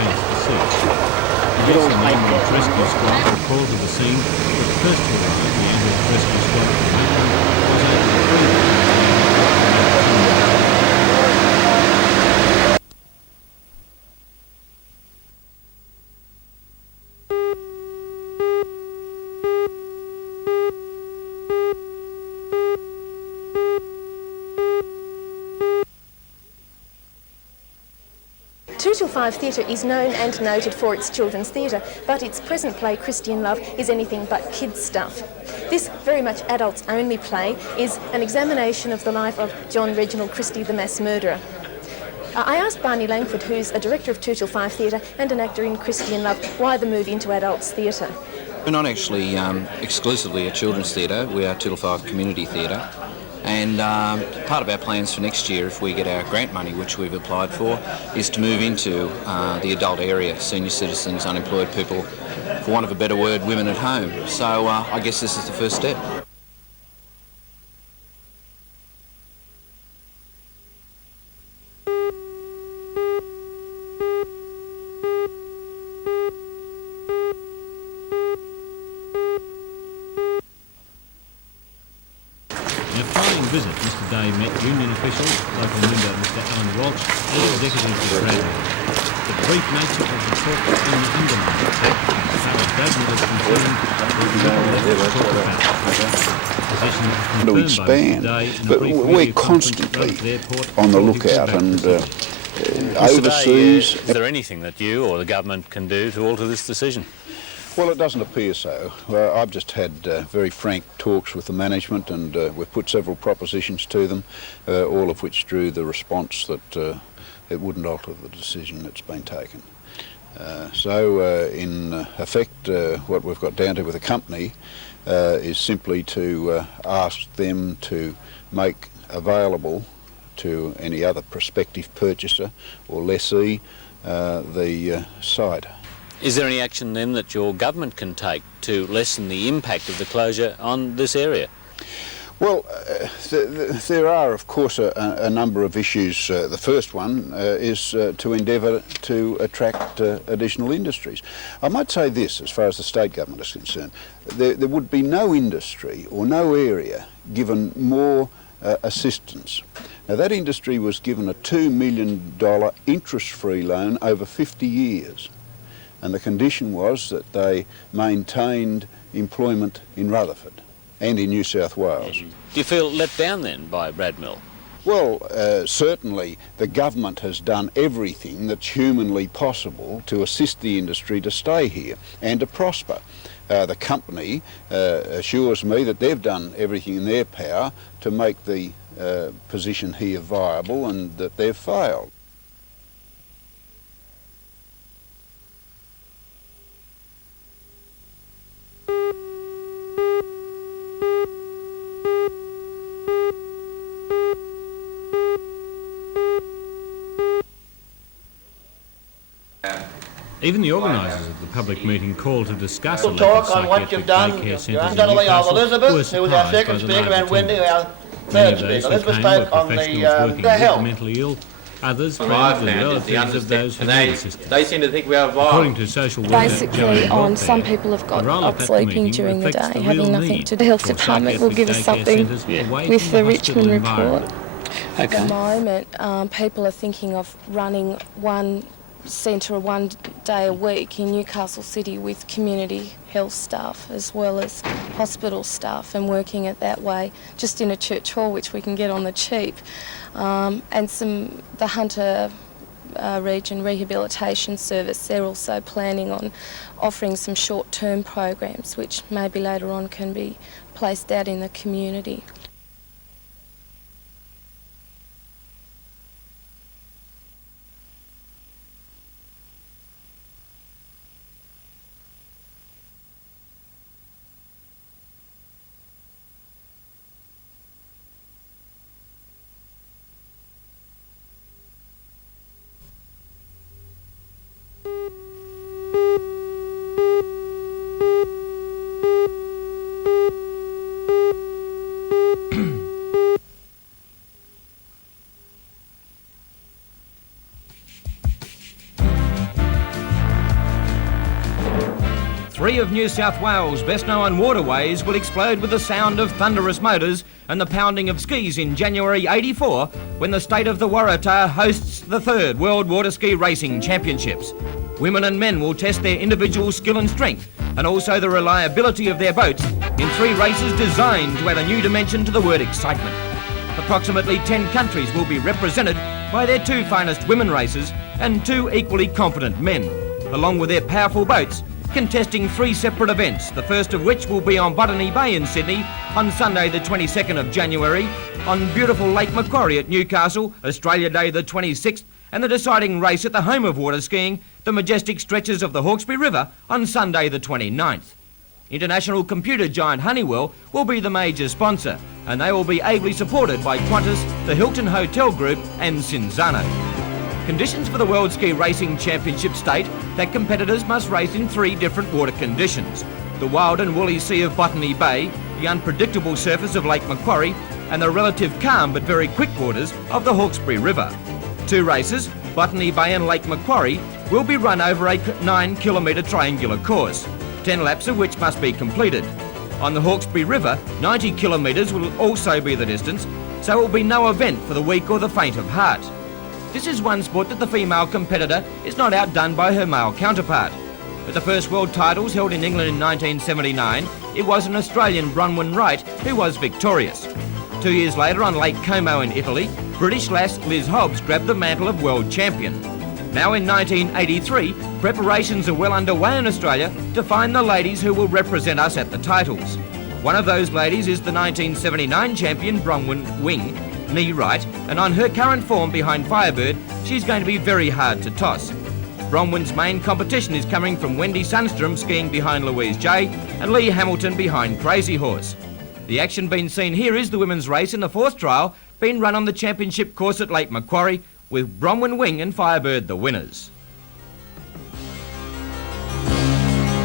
against the sea. Police and the ambulance rescue squad were called to the scene, but first to arrive, the ambulance rescue squad was able to breathe. Two till Five Theatre is known and noted for its children's theatre, but its present play, Christian Love, is anything but kids' stuff. This very much adults-only play is an examination of the life of John Reginald Christie, the mass murderer. I asked Barney Langford, who's a director of Two till Five Theatre and an actor in Christian Love, why the move into adults theatre. We're not actually exclusively a children's theatre, we are Two till Five community theatre. And part of our plans for next year, if we get our grant money, which we've applied for, is to move into the adult area, senior citizens, unemployed people, for want of a better word, women at home. So I guess this is the first step. Visit, Mr Day met union officials, local member Mr Alan Walsh and executive Mr Bradley. The brief nature of the talk only underlined the fact that as far as Bradley was concerned, there was little to talk about. The position was confirmed by Mr Day in a but brief we're constantly on the lookout and overseas. Is there anything that you or the government can do to alter this decision? Well, it doesn't appear so. I've just had very frank talks with the management and we've put several propositions to them, all of which drew the response that it wouldn't alter the decision that's been taken. In effect, what we've got down to with the company is simply to ask them to make available to any other prospective purchaser or lessee the site. Is there any action then that your government can take to lessen the impact of the closure on this area? Well, there are, of course, a number of issues. The first one is to endeavour to attract additional industries. I might say this, as far as the state government is concerned, there would be no industry or no area given more assistance. Now, that industry was given a $2 million interest-free loan over 50 years. And the condition was that they maintained employment in Rutherford and in New South Wales. Do you feel let down then by Bradmill? Well, certainly the government has done everything that's humanly possible to assist the industry to stay here and to prosper. The company assures me that they've done everything in their power to make the position here viable and that they've failed. Even the organisers of the public meeting called to discuss a We'll talk on what you've done. daycare You're centres in undoubtedly of Newcastle Elizabeth, who was our surprised second by the speaker, large and Wendy, attendance. our Many third of those speaker. who Elizabeth came were spoke on professionals working the with the health. mentally ill, others From friends what I've and found is the relatives of those who understand, need and assistance. they seem to think we are violent. According to social worker Basically, Joanne on Walker, some people have got the roll-up up at the sleeping meeting during the reflects day, the having real nothing need to do. The health for department will psychiatric give us daycare something centres away with from the hospital Richmond report. environment. At the moment, people are thinking of running one centre one day a week in Newcastle City with community health staff as well as hospital staff and working it that way, just in a church hall which we can get on the cheap. And the Hunter Region Rehabilitation Service, they're also planning on offering some short-term programs which maybe later on can be placed out in the community. 3 of New South Wales' best-known waterways will explode with the sound of thunderous motors and the pounding of skis in January '84 when the state of the Waratah hosts the 3rd World Water Ski Racing Championships. Women and men will test their individual skill and strength and also the reliability of their boats in 3 races designed to add a new dimension to the word excitement. Approximately 10 countries will be represented by their 2 finest women racers and 2 equally competent men, along with their powerful boats, contesting 3 separate events, the first of which will be on Botany Bay in Sydney on Sunday the 22nd of January, on beautiful Lake Macquarie at Newcastle, Australia Day the 26th, and the deciding race at the home of water skiing, the majestic stretches of the Hawkesbury River, on Sunday the 29th. International computer giant Honeywell will be the major sponsor, and they will be ably supported by Qantas, the Hilton Hotel Group and Cinzano. Conditions for the World Ski Racing Championship state that competitors must race in 3 different water conditions: the wild and woolly sea of Botany Bay, the unpredictable surface of Lake Macquarie, and the relative calm but very quick waters of the Hawkesbury River. 2 races, Botany Bay and Lake Macquarie, will be run over a 9-kilometre triangular course, 10 laps of which must be completed. On the Hawkesbury River, 90 kilometres will also be the distance, so it will be no event for the weak or the faint of heart. This is one sport that the female competitor is not outdone by her male counterpart. At the first world titles held in England in 1979, it was an Australian Bronwyn Wright who was victorious. 2 years later on Lake Como in Italy, British lass Liz Hobbs grabbed the mantle of world champion. Now in 1983, preparations are well underway in Australia to find the ladies who will represent us at the titles. One of those ladies is the 1979 champion Bronwyn Wing, knee right, and on her current form behind Firebird, she's going to be very hard to toss. Bronwyn's main competition is coming from Wendy Sundstrom skiing behind Louise J and Lee Hamilton behind Crazy Horse. The action being seen here is the women's race in the 4th trial being run on the championship course at Lake Macquarie, with Bronwyn Wing and Firebird the winners.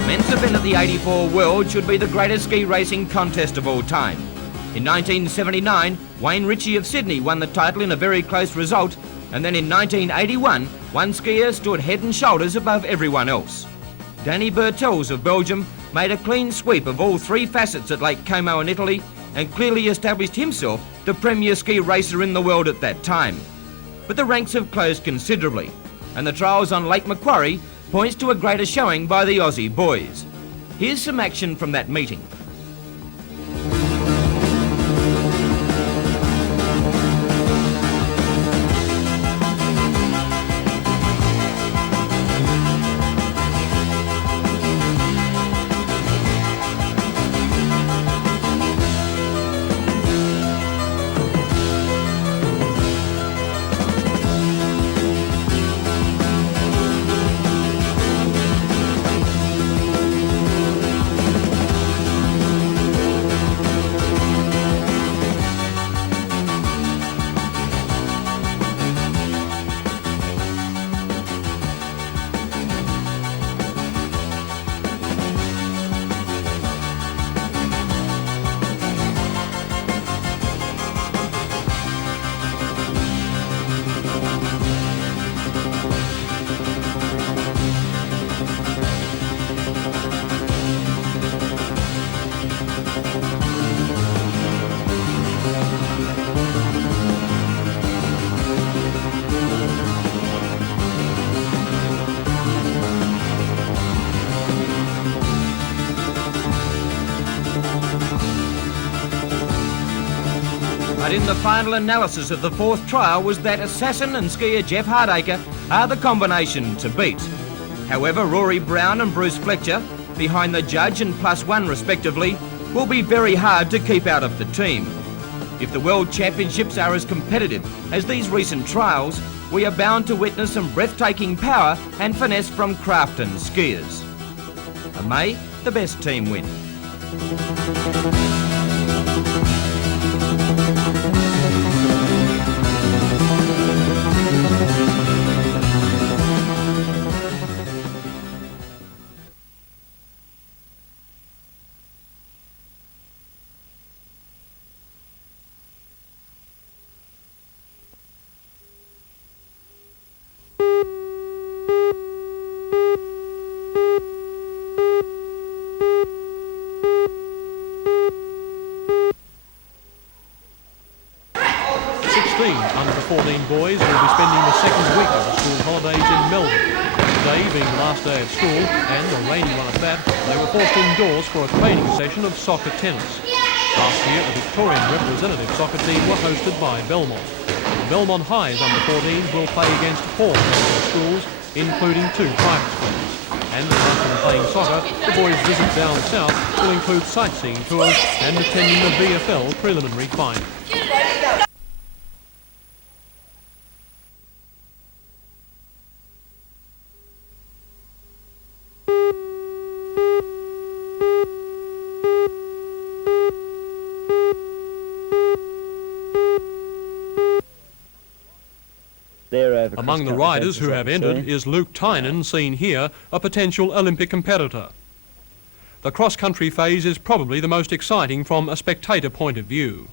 Men's event at the '84 World should be the greatest ski racing contest of all time. In 1979, Wayne Ritchie of Sydney won the title in a very close result, and then in 1981, one skier stood head and shoulders above everyone else. Danny Bertels of Belgium made a clean sweep of all 3 facets at Lake Como in Italy and clearly established himself the premier ski racer in the world at that time. But the ranks have closed considerably, and the trials on Lake Macquarie points to a greater showing by the Aussie boys. Here's some action from that meeting. But in the final analysis of the 4th trial was that assassin and skier Jeff Hardacre are the combination to beat. However, Rory Brown and Bruce Fletcher, behind the judge and +1 respectively, will be very hard to keep out of the team. If the World Championships are as competitive as these recent trials, we are bound to witness some breathtaking power and finesse from Crafton skiers. And may the best team win. Today being the last day at school, and a rainy one at that, they were forced indoors for a training session of soccer tennis. Last year, a Victorian representative soccer team were hosted by Belmont. The Belmont High's under-14s will play against 4 local schools, including 2 private schools. And apart from playing soccer, the boys' visit down south will include sightseeing tours and attending the VFL preliminary final. Among the riders who have entered is Luke Tynan, seen here, a potential Olympic competitor. The cross-country phase is probably the most exciting from a spectator point of view.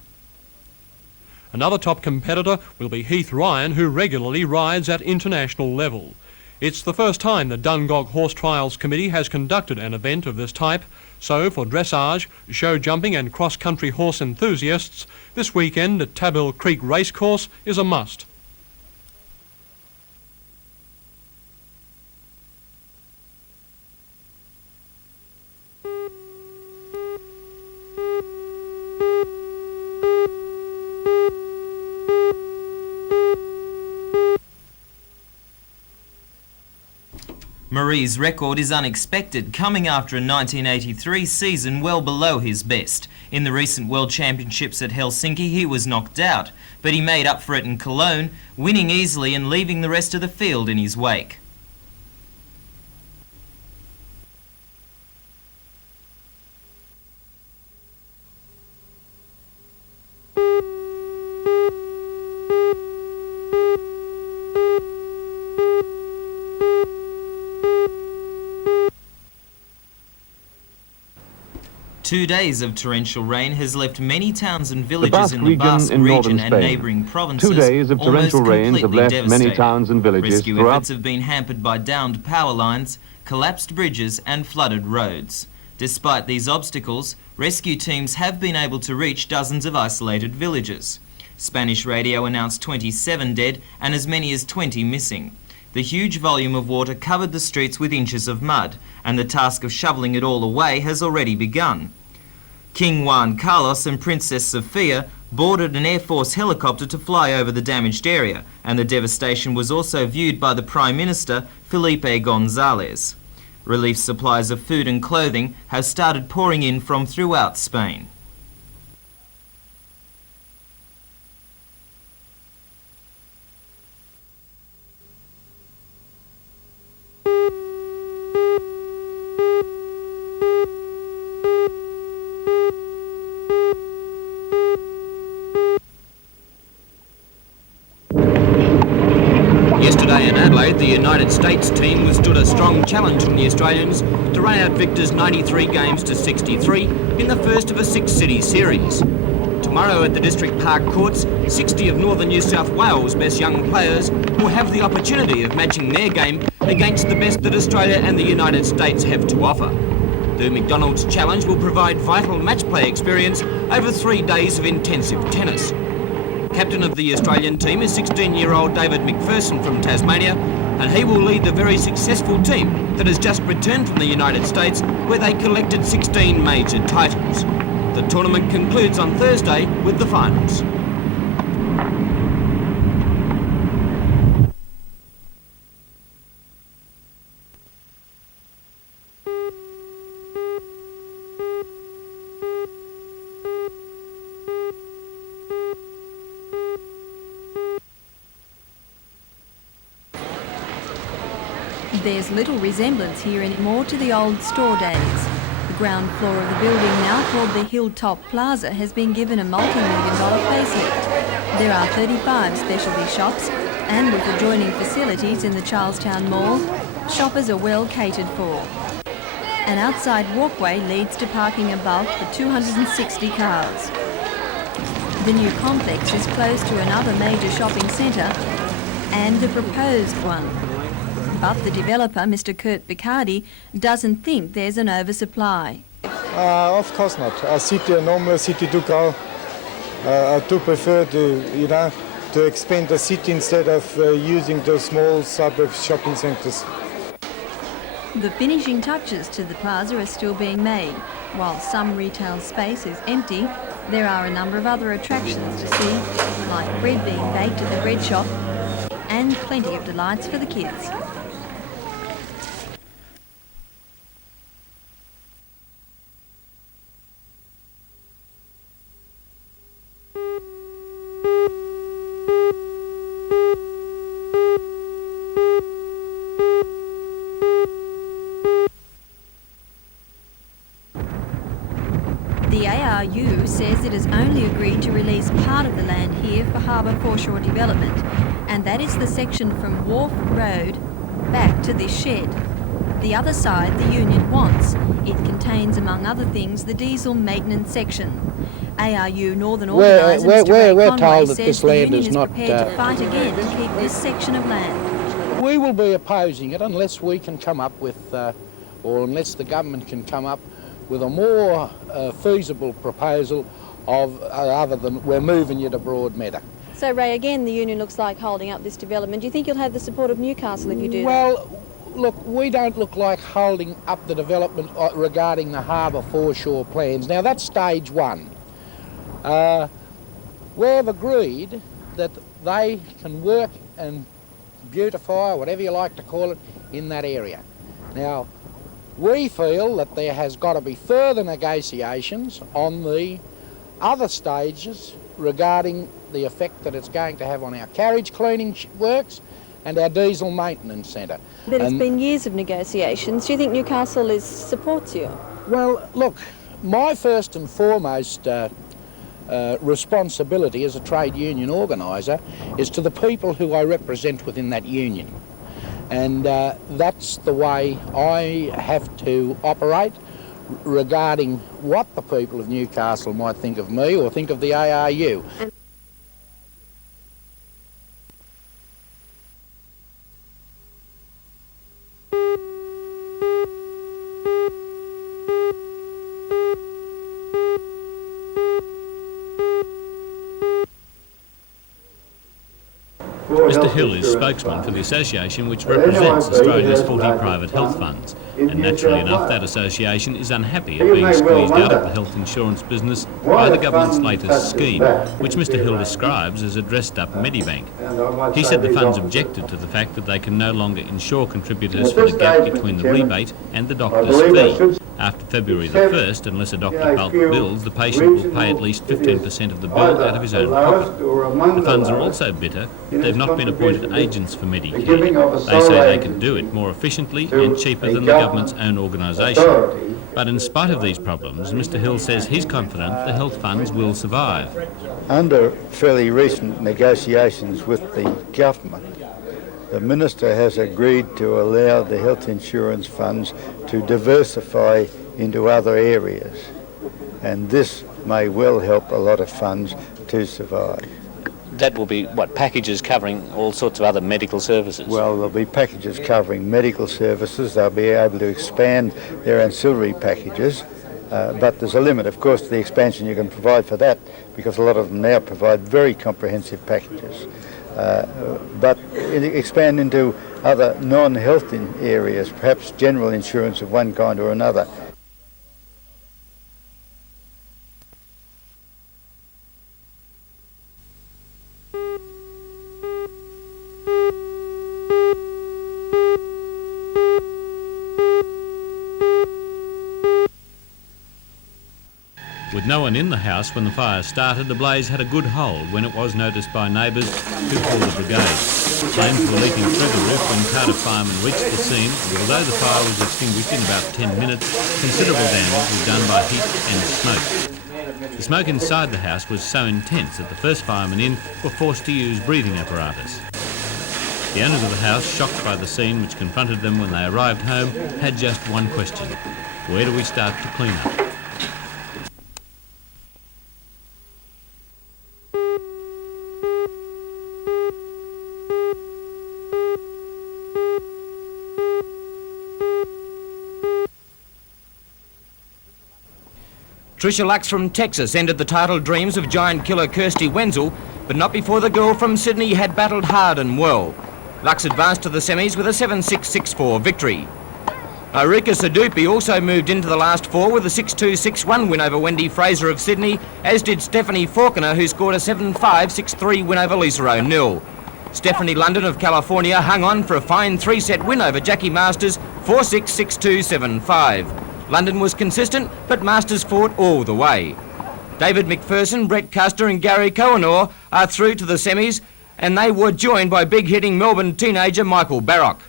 Another top competitor will be Heath Ryan, who regularly rides at international level. It's the first time the Dungog Horse Trials Committee has conducted an event of this type, so for dressage, show jumping and cross-country horse enthusiasts, this weekend at Tabell Creek Racecourse is a must. Marie's record is unexpected, coming after a 1983 season well below his best. In the recent World Championships at Helsinki, he was knocked out, but he made up for it in Cologne, winning easily and leaving the rest of the field in his wake. Two days of torrential rain has left many towns and villages in the Basque region and neighbouring provinces 2 days of torrential rains have left many towns and villages Rescue efforts have been hampered by downed power lines, collapsed bridges and flooded roads. Despite these obstacles, rescue teams have been able to reach dozens of isolated villages. Spanish radio announced 27 dead and as many as 20 missing. The huge volume of water covered the streets with inches of mud, and the task of shovelling it all away has already begun. King Juan Carlos and Princess Sofia boarded an Air Force helicopter to fly over the damaged area, and the devastation was also viewed by the Prime Minister, Felipe González. Relief supplies of food and clothing have started pouring in from throughout Spain. Yesterday in Adelaide, the United States team withstood a strong challenge from the Australians to run out victors 93 games to 63 in the first of a 6-city series. Tomorrow at the District Park Courts, 60 of Northern New South Wales' best young players will have the opportunity of matching their game against the best that Australia and the United States have to offer. The McDonald's Challenge will provide vital match play experience over 3 days of intensive tennis. Captain of the Australian team is 16-year-old David McPherson from Tasmania, and he will lead the very successful team that has just returned from the United States, where they collected 16 major titles. The tournament concludes on Thursday with the finals. There's little resemblance here anymore to the old store days. The ground floor of the building, now called the Hilltop Plaza, has been given a multi-million-dollar facelift. There are 35 specialty shops, and with adjoining facilities in the Charlestown Mall, shoppers are well catered for. An outside walkway leads to parking above for 260 cars. The new complex is close to another major shopping centre and a proposed one. But the developer, Mr. Kurt Bicardi, doesn't think there's an oversupply. Of course not. A city, a normal city do go. I do prefer to expand the city instead of using those small suburb shopping centres. The finishing touches to the plaza are still being made. While some retail space is empty, there are a number of other attractions to see, like bread being baked at the bread shop and plenty of delights for the kids. The ARU says it has only agreed to release part of the land here for harbour foreshore development, and that is the section from Wharf Road back to this shed. The other side the union wants. It contains, among other things, the diesel maintenance section. ARU Northern Organiser Mr Ray Conway says the union is prepared to fight again to keep this section of land. We will be opposing it unless we can come up with, or unless the government can come up with a more feasible proposal of other than we're moving you to Broadmeadow. So Ray, again the union looks like holding up this development. Do you think you'll have the support of Newcastle if you do that? Look, we don't look like holding up the development regarding the harbour foreshore plans. Now that's stage one. We've agreed that they can work and beautify, or whatever you like to call it, in that area. Now, we feel that there has got to be further negotiations on the other stages regarding the effect that it's going to have on our carriage cleaning works and our diesel maintenance centre. But it's been years of negotiations. Do you think Newcastle supports you? Well, look, my first and foremost responsibility as a trade union organiser is to the people who I represent within that union. And that's the way I have to operate regarding what the people of Newcastle might think of me or think of the ARU. Mr Hill is spokesman for the association which represents Australia's 40 private health funds, and naturally enough that association is unhappy at being squeezed out of the health insurance business by the government's latest scheme, which Mr Hill describes as a dressed-up Medibank. He said the funds objected to the fact that they can no longer insure contributors for the gap between the rebate and the doctor's fee. After February the 1st, unless a doctor bulk bills, the patient will pay at least 15% of the bill out of his own pocket. The funds are also bitter. They've not been appointed agents for Medicare. They say they can do it more efficiently and cheaper than the government's own organisation. But in spite of these problems, Mr Hill says he's confident the health funds will survive. Under fairly recent negotiations with the government, the Minister has agreed to allow the health insurance funds to diversify into other areas, and this may well help a lot of funds to survive. That will be, what, packages covering all sorts of other medical services? Well, there'll be packages covering medical services. They'll be able to expand their ancillary packages, but there's a limit, of course, to the expansion you can provide for that, because a lot of them now provide very comprehensive packages. But expand into other non-health areas, perhaps general insurance of one kind or another. With no one in the house when the fire started, the blaze had a good hold when it was noticed by neighbours who called the brigade. Flames were leaping through the roof when Cardiff firemen reached the scene, and although the fire was extinguished in about 10 minutes, considerable damage was done by heat and smoke. The smoke inside the house was so intense that the first firemen in were forced to use breathing apparatus. The owners of the house, shocked by the scene which confronted them when they arrived home, had just one question: where do we start to clean up? Tricia Lux from Texas ended the title dreams of giant killer Kirsty Wenzel, but not before the girl from Sydney had battled hard and well. Lux advanced to the semis with a 7-6, 6-4 victory. Rika Sadupi also moved into the last four with a 6-2, 6-1 win over Wendy Fraser of Sydney, as did Stephanie Faulkner, who scored a 7-5, 6-3 win over Lisa O'Neill. Stephanie London of California hung on for a fine 3-set win over Jackie Masters, 4-6, 6-2, 7-5. London was consistent, but Masters fought all the way. David McPherson, Brett Custer and Gary Cohenor are through to the semis, and they were joined by big-hitting Melbourne teenager Michael Barrock.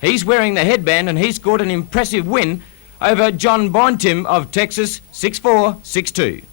He's wearing the headband and he scored an impressive win over John Bontim of Texas, 6-4, 6-2.